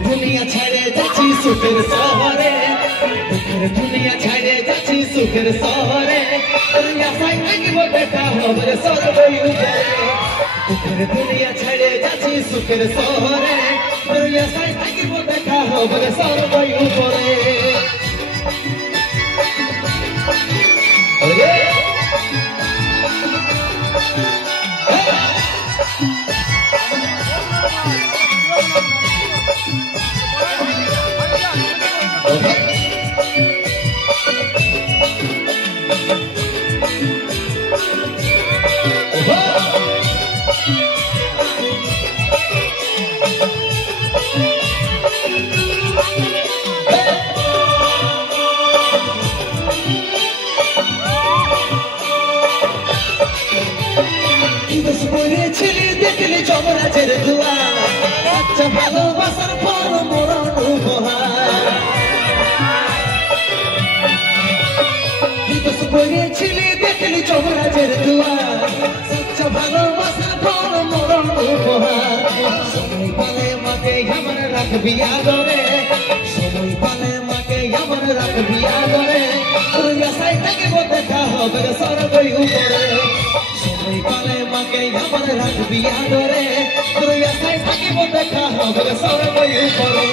दुनिया छाड़े जाची सुखर सहरे दुनिया छाड़े जाची सुखर सहरे दुनिया साइक वो देखा हमरे सरबई ऊपरे दुनिया छाड़े जाची सुखर सहरे दुनिया साइक वो देखा हमरे सरबई ऊपरे देखले যমরাজের দুয়া আচ্ছা ভালোবাসার পর মরণ উপহার দিবস পড়েছিলে দেখলে যমরাজের দুয়া আচ্ছা ভালোবাসার পর মরণ উপহার সময় পালে মাকে আমার রাখবি আদরে সময় পালে মাকে আমার রাখবি আদরে তোর আশায় থাকিব দেখা হবে সরবই উপরে সময় পালে মাকে আমার রাখবি আদরে তোর আশায় থাকিব দেখা হবে সরবই উপরে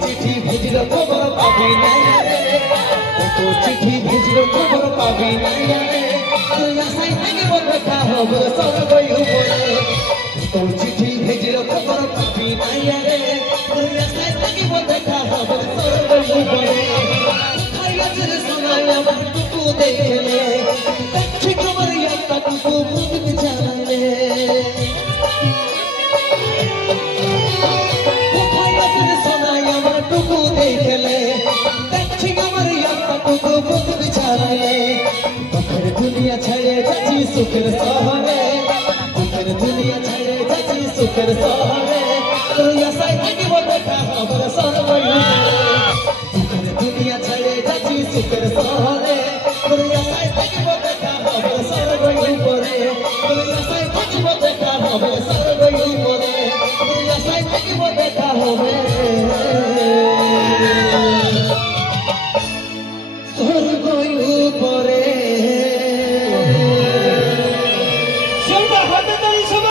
চিঠি ভেজিল খবর পাবি না রে চিঠি ভেজিল খবর পাবি না রে তুই আশায় থাকিব দেখা হবে সরবই উপরে চিঠি ভেজিল খবর পাবি না রে তুই আশায় থাকিব দেখা হবে সরবই উপরে খাইয়াছেন সোনাই আমার টুকু দেখলে দেখছি তোমার একটা টুকু বুঝতে জানালে টুকু দেখলে দেখছি আমার একটা টুকু বুঝতে জানালে তোর দুনিয়া ছেড়ে যাচ্ছি সুখের শহরে তোর দুনিয়া ছেড়ে যাচ্ছি সুখের শহরে তোর আশায় থাকিব দেখা হবে সরবই তোর দুনিয়া ছেড়ে যাচ্ছি সুখের শহরে তোর আশায় থাকিব দেখা হবে সরবই উপরে তোর আশায় থাকিব দেখা হবে সরবই উপরে তোর আশায় থাকিব দেখা হবে সরবই উপরে